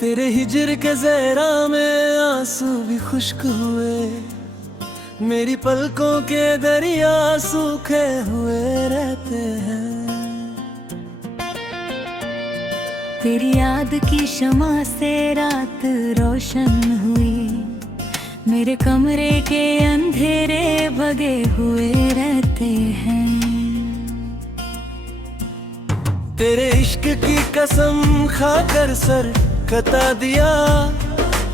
तेरे हिजर के ज़हरा में आंसू भी खुश्क हुए, मेरी पलकों के दरिया सूखे हुए रहते हैं। तेरी याद की शमा से रात रोशन हुई, मेरे कमरे के अंधेरे भगे हुए रहते हैं। तेरे इश्क की कसम खाकर सर कटा दिया,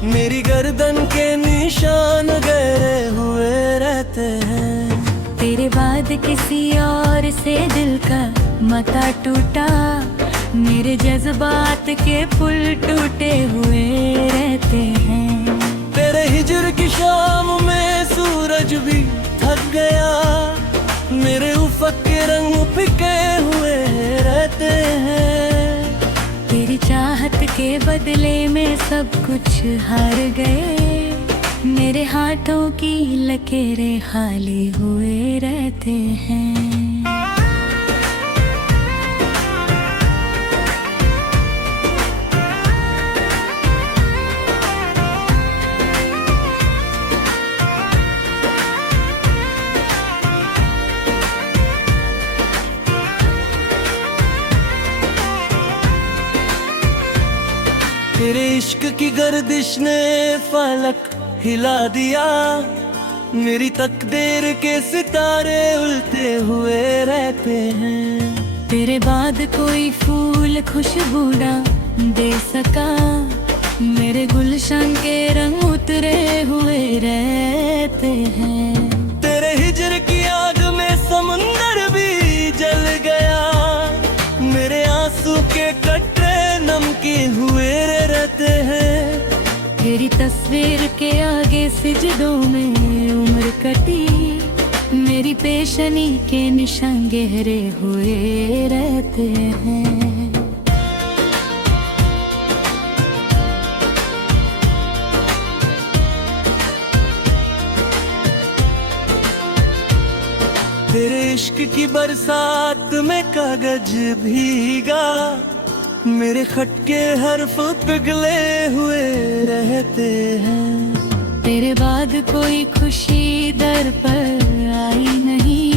मेरी गर्दन के निशान गहरे हुए रहते हैं। तेरे बाद किसी और से दिल का मता टूटा, मेरे जज्बात के पुल टूटे हुए रहते हैं। तेरे हिजर की शाम में सूरज भी थक गया, मेरे उफ़क़ के रंग फिके हुए रहते हैं। तेरी चाहत के बदले में सब कुछ हार गए, मेरे हाथों की लकीरें खाली हुए रहते हैं। तेरे इश्क की गर्दिश ने फलक हिला दिया, मेरी तकदीर के सितारे उल्टे हुए रहते हैं। तेरे बाद कोई फूल खुशबू ना दे सका, मेरे गुलशन के रंग उतरे हुए रहते हैं। तेरे हिजर की आग में समुंदर भी जल गया, मेरे आंसू के कटरे नमकीन हुए रहते हैं। तेरी तस्वीर के आगे सिजदों में उम्र कटी, मेरी पेशनी के निशान गहरे हुए रहते हैं। तेरे इश्क की बरसात में कागज भीगा, मेरे खत के हर्फ पिघले हुए रहते हैं। तेरे बाद कोई खुशी दर पर आई नहीं,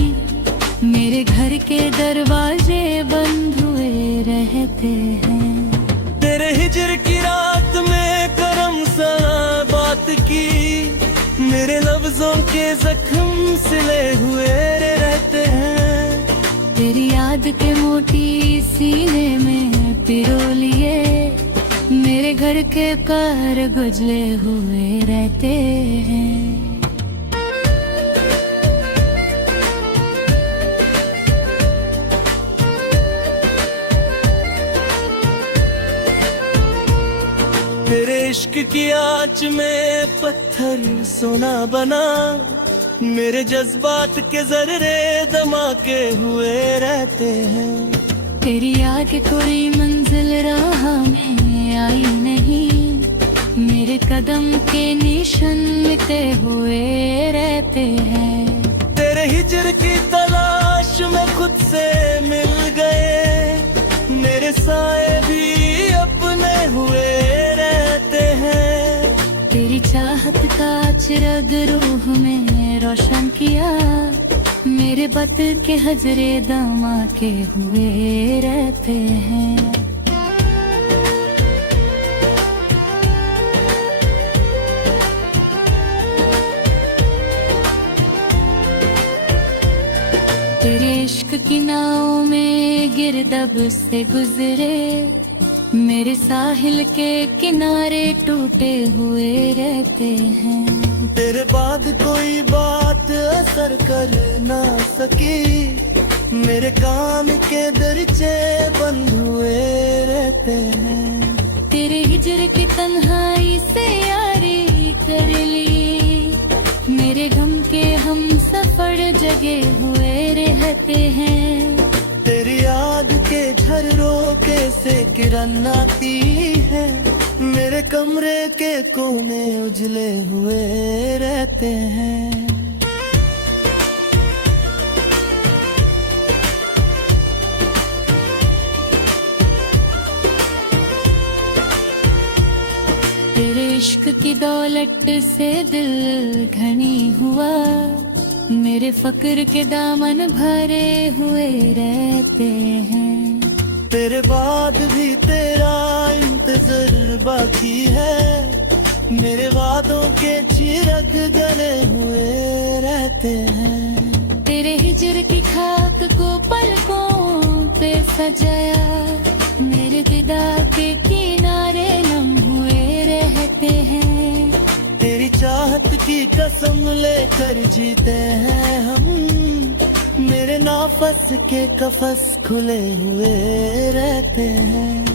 मेरे घर के दरवाजे बंद हुए रहते हैं। तेरे हिजर की रात में करम सा बात की, मेरे लफ्जों के जख्म सिले हुए रहते हैं। तेरी याद के मोटी सीने में पिरो लिए, मेरे घर के कार गुजले हुए रहते हैं। तेरे इश्क की आँच में पत्थर सोना बना, मेरे जज्बात के जर्रे धमाके हुए रहते हैं। तेरी आगे कोई मंजिल राह में आई नहीं, मेरे कदम के निशान मिटे हुए रहते हैं। तेरे हिजर की तलाश में खुद से मिल गए, मेरे साए भी अपने हुए रहते हैं। तेरी चाहत का चिराग रूह में रोशन किया, मेरे बत के हजरे धमाके हुए रहते हैं। तेरे इश्क की नाव में गिरदब से गुजरे, मेरे साहिल के किनारे टूटे हुए रहते हैं। तेरे बाद कोई बात असर कर ना सकी, मेरे काम के दरचे बंद हुए रहते हैं। तेरे हिजर की तन्हाई से यारी कर ली, मेरे गम के हम सफर जगे हुए रहते हैं। तेरी याद के झर्रों के से किरण आती है, मेरे कमरे के कोने उजले हुए रहते हैं। इश्क की दौलत से दिल घनी हुआ, मेरे फक्र के दामन भरे हुए रहते हैं। तेरे बाद भी तेरा इंतजार बाकी है, मेरे वादों के चिरग जले हुए रहते हैं। तेरे हिजर की खाक को पलकों पे सजाया, मेरे दीदार के किनारे नम हुए रहते हैं। तेरी चाहत की कसम लेकर जीते हैं हम, मेरे नाफस के कफस खुले हुए रहते हैं।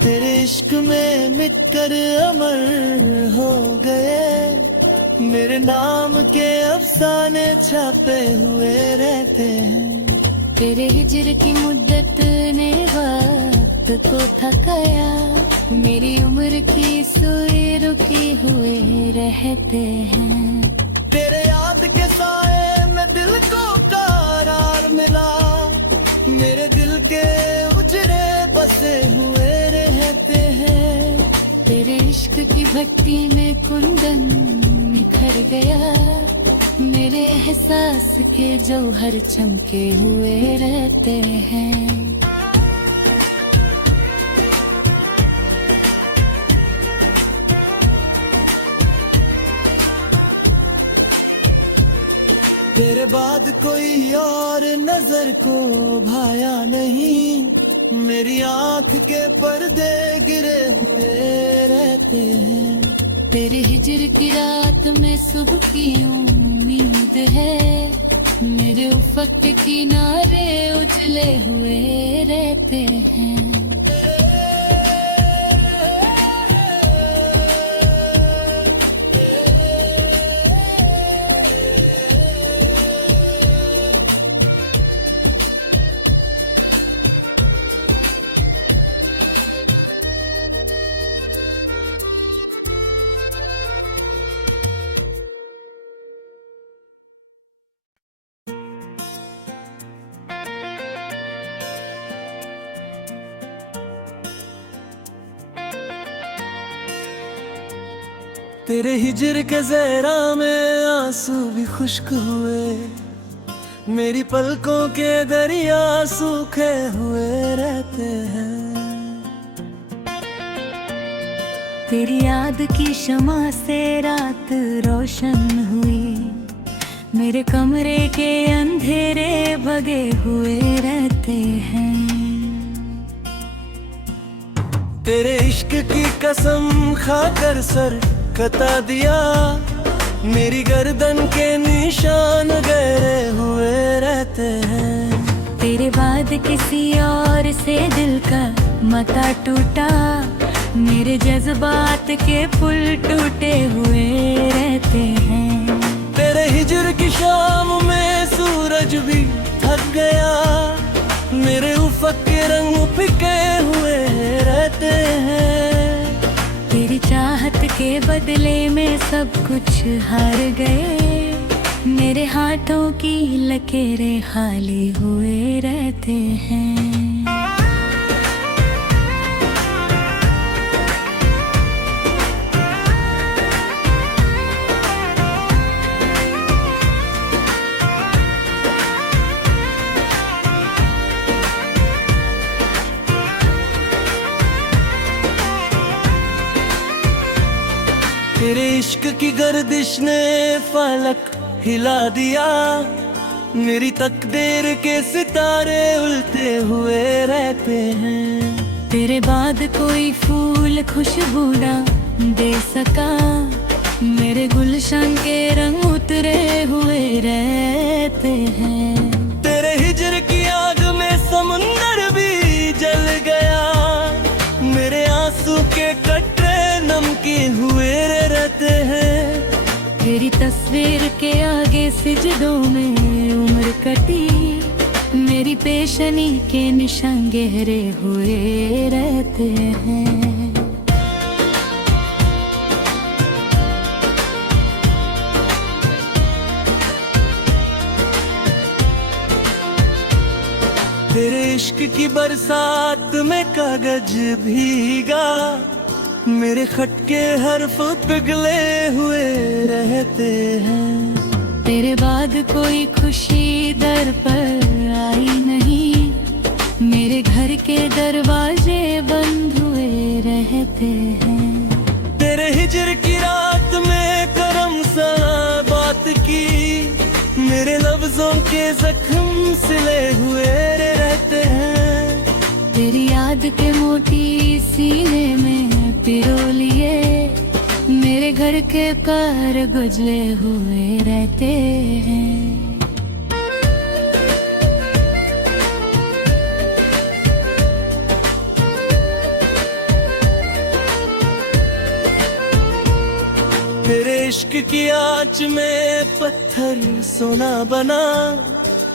तेरे इश्क में मिटकर अमर हो गए, मेरे नाम के अफसाने छापे हुए रहते हैं। तेरे हिजर की मुद्दत ने वक्त को थकाया, मेरी उम्र की सुई रुकी हुए रहते हैं। तेरे याद के साए में दिल को करार मिला, मेरे दिल के उजरे बसे हुए रहते हैं। तेरे इश्क की भट्टी में कुंदन निखर गया, मेरे एहसास के जौहर चमके हुए रहते हैं। तेरे बाद कोई और नजर को भाया नहीं, मेरी आंख के पर्दे गिरे हुए रहते हैं। तेरे हिजर की रात में सुबह की उम्मीद है, मेरे उफक के किनारे उजले हुए रहते हैं। तेरे हिजर के ज़हरा में आंसू भी खुश्क हुए, मेरी पलकों के दरिया सूखे हुए रहते हैं। तेरी याद की शमा से रात रोशन हुई, मेरे कमरे के अंधेरे भगे हुए रहते हैं। तेरे इश्क की कसम खाकर सर कता दिया, मेरी गर्दन के निशान गहरे हुए रहते हैं। तेरे बाद किसी और से दिल का मता टूटा, मेरे जज्बात के पुल टूटे हुए रहते हैं। तेरे हिजर की शाम में सूरज भी थक गया, मेरे उफक के रंग फिके हुए रहते हैं। तेरी चाहत के बदले में सब कुछ हार गए, मेरे हाथों की लकीरें खाली हुए रहते हैं। तेरे इश्क की गर्दिश ने फलक हिला दिया, मेरी तकदीर के सितारे उल्टे हुए रहते हैं। तेरे बाद कोई फूल खुशबू ना दे सका, मेरे गुलशन के रंग उतरे हुए रहते हैं। तेरे हिजर की आग में समुंदर भी जल गया, मेरे आंसू के कटरे नमकीन हुए रहते हैं। तेरी तस्वीर के आगे सिजदों में उम्र कटी, मेरी पेशनी के निशान गहरे हुए रहते हैं। तेरे इश्क की बरसात में कागज भीगा, मेरे खत के हर्फ पिघले हुए रहते हैं। तेरे बाद कोई खुशी दर पर आई नहीं, मेरे घर के दरवाजे बंद हुए रहते हैं। तेरे हिजर की रात में करम सा बात की, मेरे लफ्जों के जख्म सिले हुए रहते हैं। तेरी याद के मोती सीने में पिरो लिए, मेरे घर के कार गुजले हुए रहते हैं। तेरे इश्क की आँच में पत्थर सोना बना,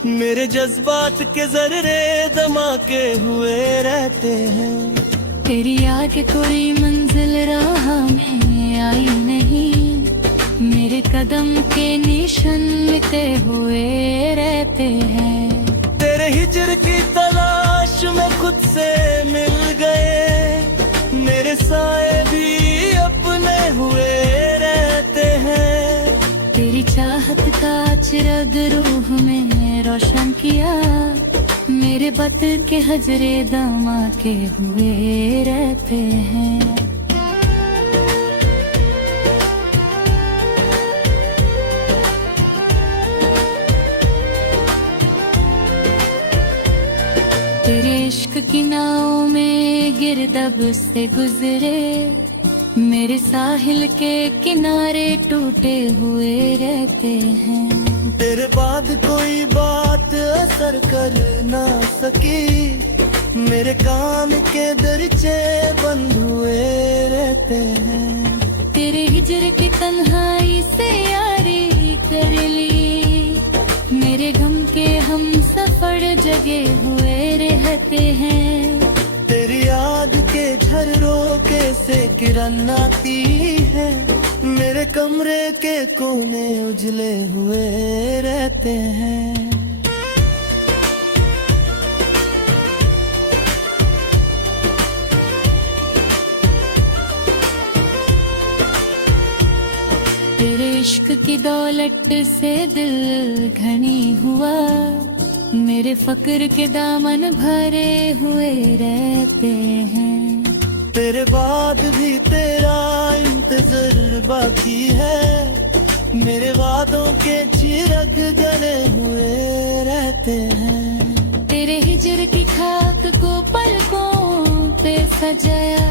मेरे जज्बात के जर्रे धमाके हुए रहते हैं। तेरी आगे कोई मंजिल राह में आई नहीं, मेरे कदम के निशान मिटे हुए रहते हैं। तेरे हिजर की तलाश में खुद से मिल गए, मेरे साए भी अपने हुए रहते हैं। तेरी चाहत का चिराग रूह में रोशन किया, मेरे बत के हजरे धमाके हुए रहते हैं। तेरे इश्क की नाव में गिरदब से गुजरे, मेरे साहिल के किनारे टूटे हुए रहते हैं। तेरे बाद कोई बात असर कर ना सकी, मेरे काम के दरचे बंद हुए रहते हैं। तेरे हिजर की तन्हाई से यारी कर ली, मेरे गम के हम सफर जगे हुए रहते हैं। तेरी याद के झरोखे से किरण आती है, मेरे कमरे के कोने उजले हुए रहते हैं। तेरे इश्क की दौलत से दिल घनी हुआ, मेरे फक्र के दामन भरे हुए रहते हैं। तेरे बाद भी तेरा इंतजार बाकी है, मेरे वादों के चिराग जले हुए रहते हैं। तेरे हिजर की खाक को पलकों पे सजाया,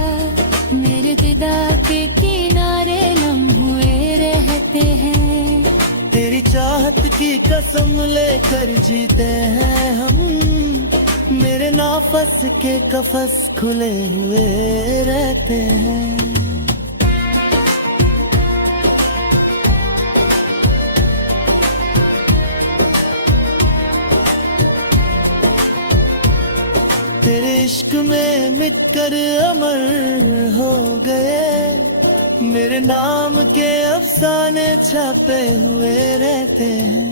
मेरे दिदा के किनारे लम हुए रहते हैं। तेरी चाहत की कसम लेकर जीते हैं हम, मेरे नाफस के कफस खुले हुए रहते हैं। तेरे इश्क में मिटकर अमर हो गए, मेरे नाम के अफसाने छापे हुए रहते हैं।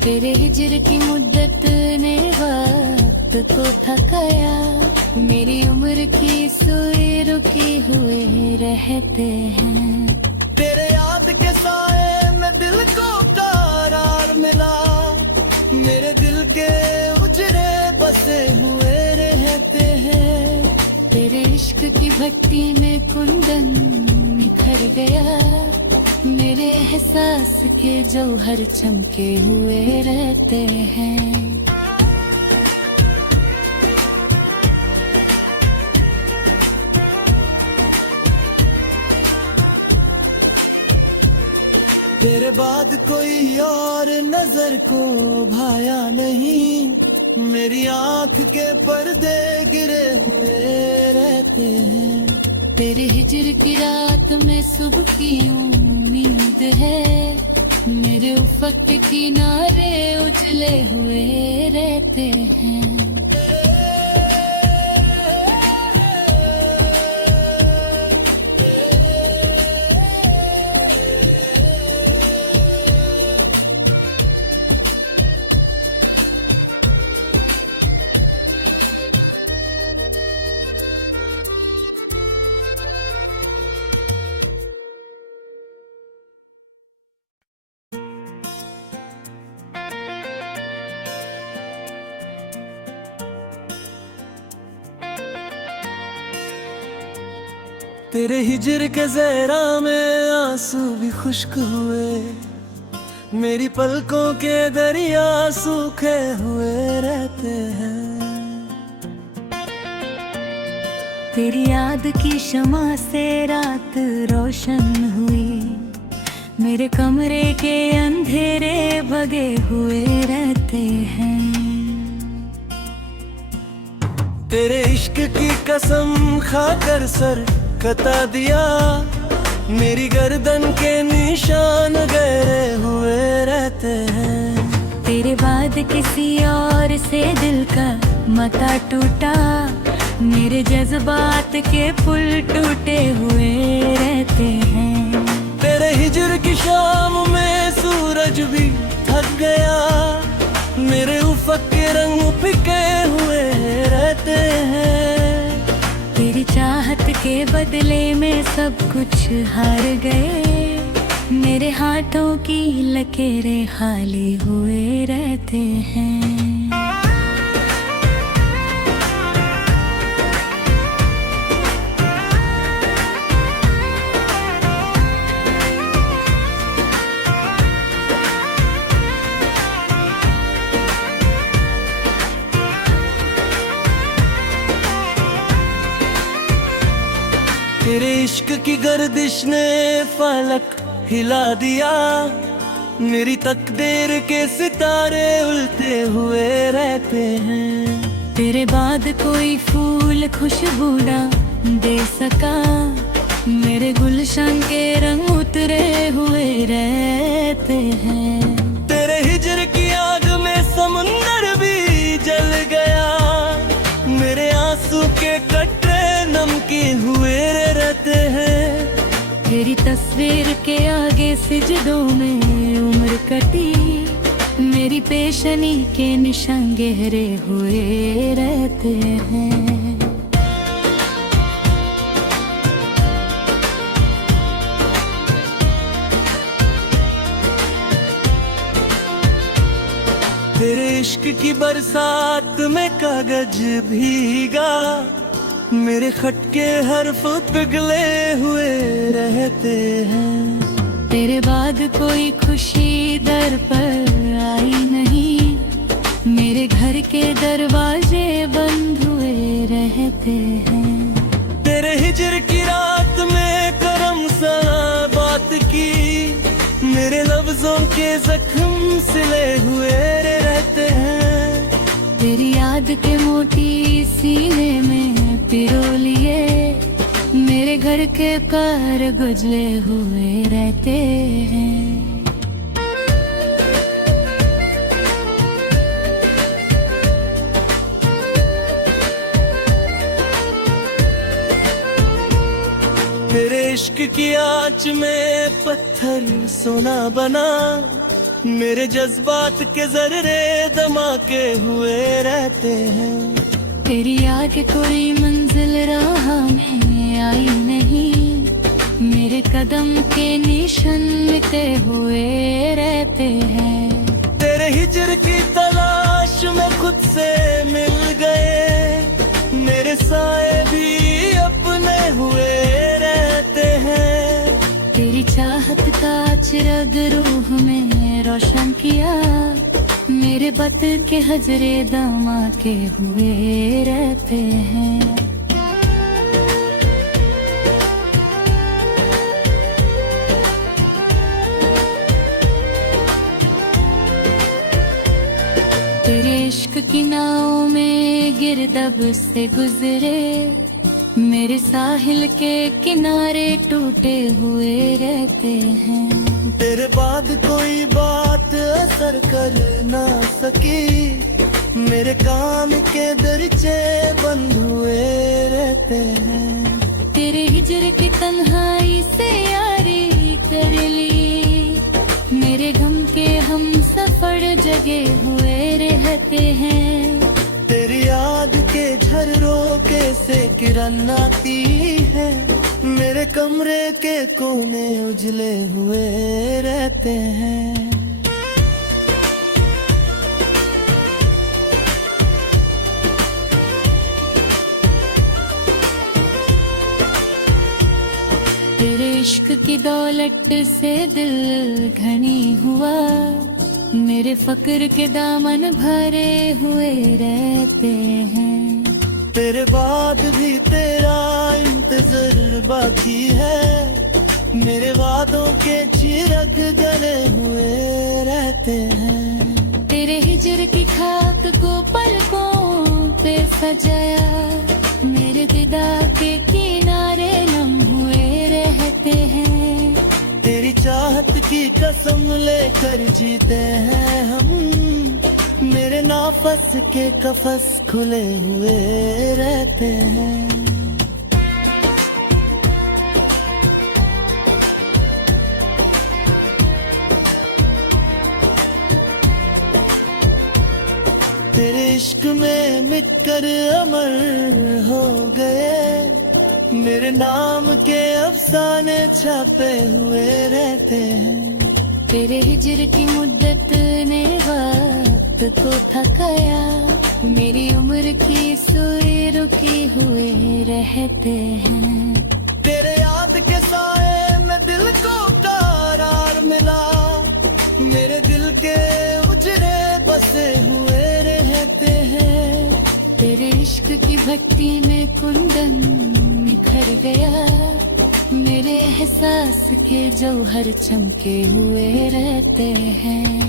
तेरे हिजर की मुद्दत ने वक्त को थकाया, मेरी उम्र की सुई रुकी हुए रहते हैं। तेरे याद के साए में दिल को करार मिला, मेरे दिल के उजरे बसे हुए रहते हैं। तेरे इश्क की भट्टी में कुंदन निखर गया, मेरे एहसास के जौहर चमके हुए रहते हैं। तेरे बाद कोई और नजर को भाया नहीं, मेरी आंख के पर्दे गिरे हुए रहते हैं। तेरे हिजर की रात में सुबह की उम्मीद है, मेरे उफक के किनारे उजले हुए रहते हैं। तेरे हिजर के ज़हरा में आंसू भी खुश्क हुए, मेरी पलकों के दरिया सूखे हुए रहते हैं। तेरी याद की शमा से रात रोशन हुई, मेरे कमरे के अंधेरे भगे हुए रहते हैं। तेरे इश्क की कसम खाकर सर कटा दिया, मेरी गर्दन के निशान गहरे हुए रहते हैं। तेरे बाद किसी और से दिल का मता टूटा, मेरे जज्बात के पुल टूटे हुए रहते हैं। तेरे हिजर की शाम में सूरज भी थक गया, मेरे उफ़क़ के रंग फिके हुए रहते हैं। तेरी चाहत के बदले में सब कुछ हार गए, मेरे हाथों की लकीरें खाली हुए रहते हैं। तेरे इश्क की गर्दिश ने फलक हिला दिया, मेरी तकदीर के सितारे उल्टे हुए रहते हैं। तेरे बाद कोई फूल खुशबू ना दे सका, मेरे गुलशन के रंग उतरे हुए रहते हैं। तेरे हिजर की आग में समुंदर भी जल गया, मेरे आंसू के कटरे नमके हुए रहते हैं। तेरी तस्वीर के आगे सिजदों में उम्र कटी, मेरी पेशनी के निशान गहरे हुए रहते हैं। तेरे इश्क की बरसात में कागज भीगा, मेरे खत के हर्फ पिघले हुए रहते हैं। तेरे बाद कोई खुशी दर पर आई नहीं, मेरे घर के दरवाजे बंद हुए रहते हैं। तेरे हिजर की रात में करम सा बात की, मेरे लफ्जों के जख्म सिले हुए रहते हैं। तेरी याद के मोटी सीने में पिरो लिए, मेरे घर के कार गुजले हुए रहते हैं। तेरे इश्क की आँच में पत्थर सोना बना, मेरे जज्बात के जर्रे धमाके हुए रहते हैं। तेरी आगे कोई मंजिल राह में आई नहीं, मेरे कदम के निशान मिटे हुए रहते हैं। तेरे हिजर की तलाश में खुद से मिल गए, मेरे साए भी अपने हुए रहते हैं। तेरी चाहत का चिराग रूह में रोशन किया, मेरे बत के हजरे धमाके हुए रहते हैं। तेरे इश्क की नाव में गिरदब से गुजरे, मेरे साहिल के किनारे टूटे हुए रहते हैं। तेरे बाद कोई बात असर कर ना सकी, मेरे काम के दरचे बंद हुए रहते हैं। तेरे हिजर की तन्हाई से यारी कर ली, मेरे गम के हम सफर जगे हुए रहते हैं। तेरी याद के झरोखे से किरण आती है, मेरे कमरे के कोने उजले हुए रहते हैं। इश्क की दौलत से दिल घनी हुआ, मेरे फक्र के दामन भरे हुए रहते हैं। तेरे बाद भी तेरा इंतजार बाकी है, मेरे वादों के चिरग जले हुए रहते हैं। तेरे हिजर की खाक को पलकों पे सजाया, मेरे दीदार के किनारे नम हुए रहते हैं। तेरी चाहत की कसम लेकर जीते हैं हम, मेरे नाफस के कफस खुले हुए रहते हैं। तेरे इश्क में मिटकर अमर हो गए, मेरे नाम के अफसाने छपे हुए रहते हैं। तेरे हिजर की मुद्दत ने वक्त को थकाया, मेरी उम्र की सुई रुकी हुए रहते हैं। तेरे याद के साए में दिल को करार मिला, मेरे दिल के उजरे बसे हुए रहते हैं। तेरे इश्क की भट्टी में कुंदन निखर गया, मेरे एहसास के जौहर चमके हुए रहते हैं।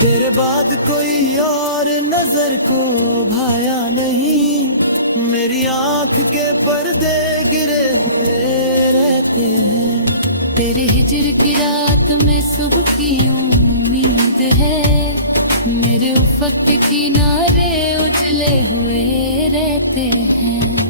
तेरे बाद कोई और नजर को भाया नहीं, मेरी आंख के पर्दे गिरे हुए रहते हैं। तेरे हिजर की रात में सुबह की उम्मीद है, मेरे उफक के किनारे उजले हुए रहते हैं।